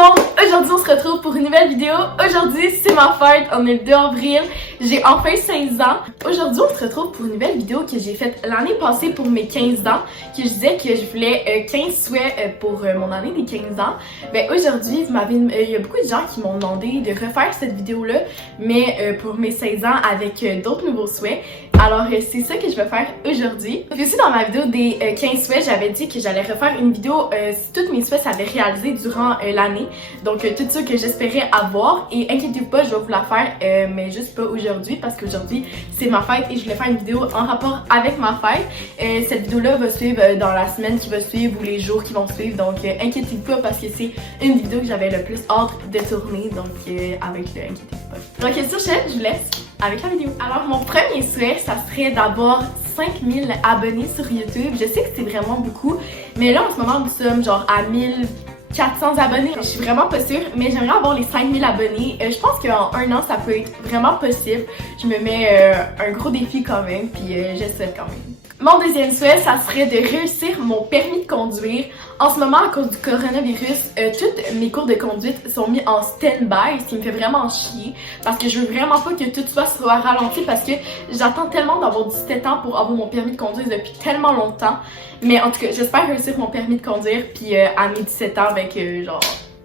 monde! Aujourd'hui, on se retrouve pour une nouvelle vidéo. Aujourd'hui, c'est ma fête. On est le 2 avril. J'ai enfin 16 ans. Aujourd'hui, on se retrouve pour une nouvelle vidéo que j'ai faite l'année passée pour mes 15 ans. Que je disais que je voulais 15 souhaits pour mon année des 15 ans. Ben aujourd'hui, il y a beaucoup de gens qui m'ont demandé de refaire cette vidéo-là, mais pour mes 16 ans avec d'autres nouveaux souhaits. Alors, c'est ça que je vais faire aujourd'hui. Puis aussi, dans ma vidéo des 15 souhaits, j'avais dit que j'allais refaire une vidéo si tous mes souhaits s'avaient réalisé durant l'année. Donc, tout ça que j'espérais avoir. Et inquiétez-vous pas, je vais vous la faire, mais juste pas aujourd'hui parce qu'aujourd'hui, c'est ma fête et je voulais faire une vidéo en rapport avec ma fête. Cette vidéo-là va suivre dans la semaine qui va suivre ou les jours qui vont suivre. Donc, inquiétez-vous pas parce que c'est une vidéo que j'avais le plus hâte de tourner. Donc, avec le inquiétez-vous pas. Donc, sur ce, je vous laisse avec la vidéo. Alors, mon premier souhait, ça serait d'avoir 5000 abonnés sur YouTube. Je sais que c'est vraiment beaucoup, mais là, en ce moment, nous sommes genre à 1400 abonnés. Je suis vraiment pas sûre, mais j'aimerais avoir les 5000 abonnés. Je pense qu'en un an, ça peut être vraiment possible. Je me mets un gros défi quand même, puis j'essaie quand même. Mon deuxième souhait, ça serait de réussir mon permis de conduire. En ce moment, à cause du coronavirus, tous mes cours de conduite sont mis en stand-by, ce qui me fait vraiment chier parce que je veux vraiment pas que tout soit ralenti parce que j'attends tellement d'avoir 17 ans pour avoir mon permis de conduire depuis tellement longtemps. Mais en tout cas, j'espère réussir mon permis de conduire puis à mes 17 ans avec genre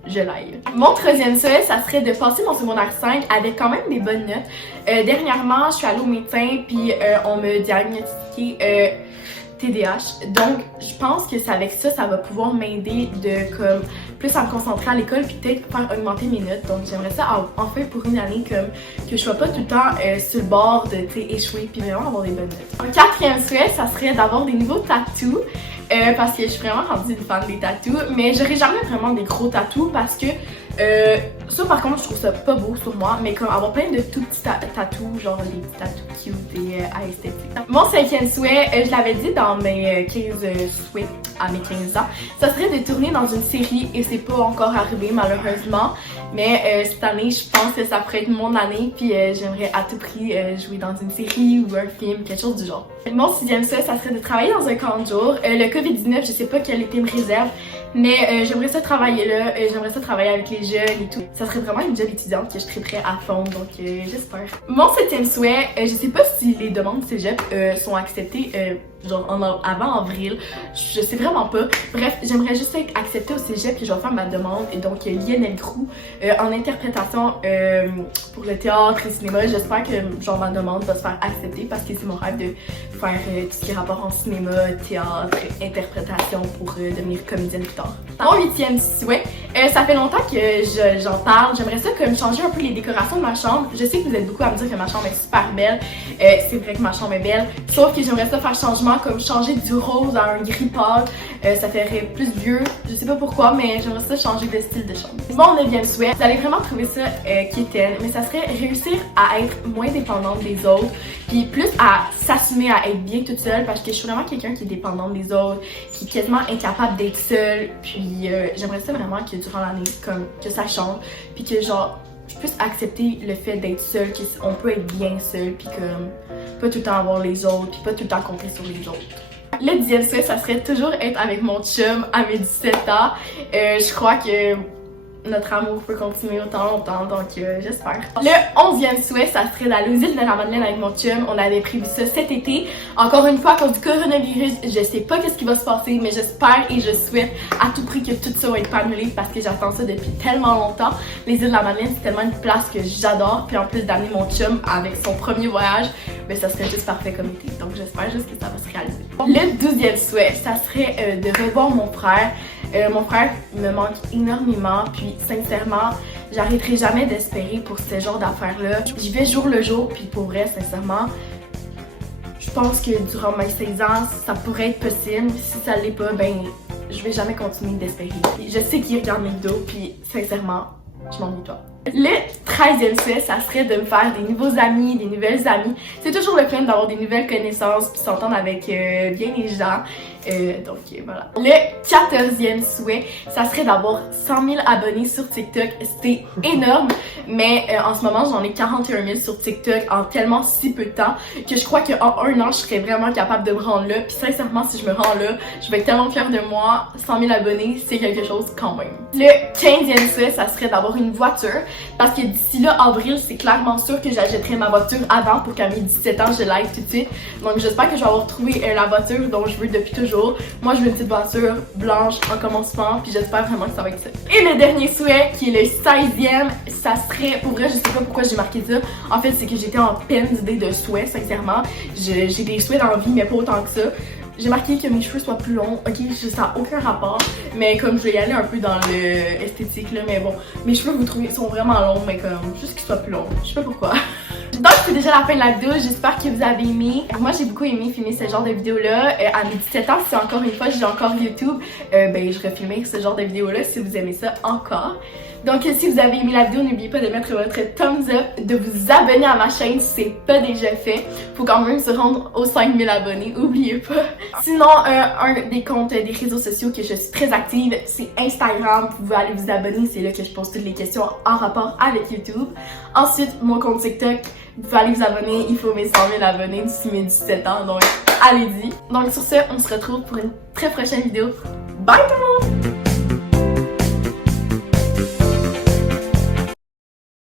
je l'aille. Mon troisième souhait, ça serait de passer mon secondaire 5 avec quand même des bonnes notes. Dernièrement, je suis allée au médecin puis on m'a diagnostiqué TDAH. Donc, je pense que c'est avec ça, ça va pouvoir m'aider de comme plus à me concentrer à l'école puis peut-être faire augmenter mes notes. Donc, j'aimerais ça enfin pour une année comme que je sois pas tout le temps sur le bord de échouer puis vraiment avoir des bonnes notes. Un quatrième souhait, ça serait d'avoir des nouveaux tattoos. Parce que je suis vraiment rendue une fan des tattoos, mais j'aurais jamais vraiment des gros tattoos parce que ça par contre je trouve ça pas beau sur moi, mais comme avoir plein de tout petits tattoos, genre des petits tattoos cute et esthétiques. Mon cinquième souhait, je l'avais dit dans mes 15 souhaits à mes 15 ans, ça serait de tourner dans une série et c'est pas encore arrivé malheureusement, mais cette année je pense que ça pourrait être mon année puis j'aimerais à tout prix jouer dans une série ou un film, quelque chose du genre. Mon sixième souhait, ça serait de travailler dans un camp de jour. Le COVID-19, je sais pas quel été me réserve, mais j'aimerais ça travailler là, j'aimerais ça travailler avec les jeunes et tout. Ça serait vraiment une job étudiante que je triperais à fond, donc j'espère. Mon septième souhait, je sais pas si les demandes de cégep sont acceptées genre avant avril, je sais vraiment pas. Bref, j'aimerais juste être acceptée au cégep et je vais faire ma demande. Et donc Lionel Groux en interprétation pour le théâtre et le cinéma, j'espère que genre ma demande va se faire accepter parce que c'est mon rêve de faire tout ce qui est rapport en cinéma, théâtre, interprétation pour devenir comédienne plus tard. Mon huitième souhait, ça fait longtemps que j'en parle, j'aimerais ça comme changer un peu les décorations de ma chambre. Je sais que vous êtes beaucoup à me dire que ma chambre est super belle, c'est vrai que ma chambre est belle, sauf que j'aimerais ça faire changement comme changer du rose à un gris pâle, ça ferait plus vieux, je sais pas pourquoi, mais j'aimerais ça changer de style de chambre. Mon 9e souhait, vous allez vraiment trouver ça quétaine, mais ça serait réussir à être moins dépendante des autres, puis plus à s'assumer à être bien toute seule, parce que je suis vraiment quelqu'un qui est dépendante des autres, qui est quasiment incapable d'être seule, puis j'aimerais ça vraiment que durant l'année, comme que ça change, puis que genre je puisse accepter le fait d'être seule, qu'on peut être bien seule, puis comme pas tout le temps avoir les autres, puis pas tout le temps compter sur les autres. Le 10e souhait, ça serait toujours être avec mon chum à mes 17 ans. Je crois que notre amour peut continuer autant longtemps, donc j'espère. Le 11e souhait, ça serait d'aller aux îles de la Madeleine avec mon chum. On avait prévu ça cet été. Encore une fois, à cause du coronavirus, je sais pas qu'est-ce qui va se passer, mais j'espère et je souhaite à tout prix que tout ça va être annulé parce que j'attends ça depuis tellement longtemps. Les îles de la Madeleine, c'est tellement une place que j'adore. Puis en plus d'amener mon chum avec son premier voyage, ben ça serait juste parfait comme été. Donc j'espère juste que ça va se réaliser. Le 12e souhait, ça serait de revoir mon frère. Mon frère me manque énormément, puis sincèrement, j'arrêterai jamais d'espérer pour ce genre d'affaires-là. J'y vais jour le jour, puis pour vrai, sincèrement, je pense que durant mes 16 ans, ça pourrait être possible. Si ça l'est pas, ben, je vais jamais continuer d'espérer. Je sais qu'il regarde mes vidéos, puis sincèrement, je m'ennuie de toi. Le 13e souhait, ça serait de me faire des nouveaux amis, des nouvelles amies. C'est toujours le fun d'avoir des nouvelles connaissances puis s'entendre avec bien les gens. Voilà. Le 14e souhait, ça serait d'avoir 100 000 abonnés sur TikTok. C'était énorme, mais en ce moment, j'en ai 41 000 sur TikTok en tellement si peu de temps que je crois qu'en un an, je serais vraiment capable de me rendre là. Puis sincèrement, si je me rends là, je vais être tellement fière de moi. 100 000 abonnés, c'est quelque chose quand même. Le 15e souhait, ça serait d'avoir une voiture parce que d'ici là, avril, c'est clairement sûr que j'achèterai ma voiture avant pour qu'à mes 17 ans, je l'aille tout de suite. Donc j'espère que je vais avoir trouvé la voiture dont je veux depuis toujours. Moi, je veux une petite voiture blanche en commencement, puis j'espère vraiment que ça va être ça. Et le dernier souhait, qui est le 16e, ça serait, pour vrai, je sais pas pourquoi j'ai marqué ça. En fait, c'est que j'étais en peine d'idées de souhaits, sincèrement. J'ai des souhaits dans la vie, mais pas autant que ça. J'ai marqué que mes cheveux soient plus longs. Ok, ça n'a aucun rapport. Mais comme je vais y aller un peu dans le esthétique là, mais bon, mes cheveux vous trouvez sont vraiment longs, mais comme juste qu'ils soient plus longs. Je sais pas pourquoi. Donc c'est déjà la fin de la vidéo, j'espère que vous avez aimé. Moi j'ai beaucoup aimé filmer ce genre de vidéo là. À mes 17 ans, si encore une fois j'ai encore YouTube, je refilmer ce genre de vidéo là si vous aimez ça encore. Donc si vous avez aimé la vidéo, n'oubliez pas de mettre votre thumbs up, de vous abonner à ma chaîne si c'est pas déjà fait. Faut quand même se rendre aux 5000 abonnés, oubliez pas. Sinon, un des comptes des réseaux sociaux que je suis très active, c'est Instagram. Vous pouvez aller vous abonner, c'est là que je pose toutes les questions en rapport avec YouTube. Ensuite, mon compte TikTok, vous pouvez aller vous abonner, il faut mes 100 000 abonnés d'ici mes 17 ans, donc allez-y. Donc sur ce, on se retrouve pour une très prochaine vidéo. Bye tout le monde!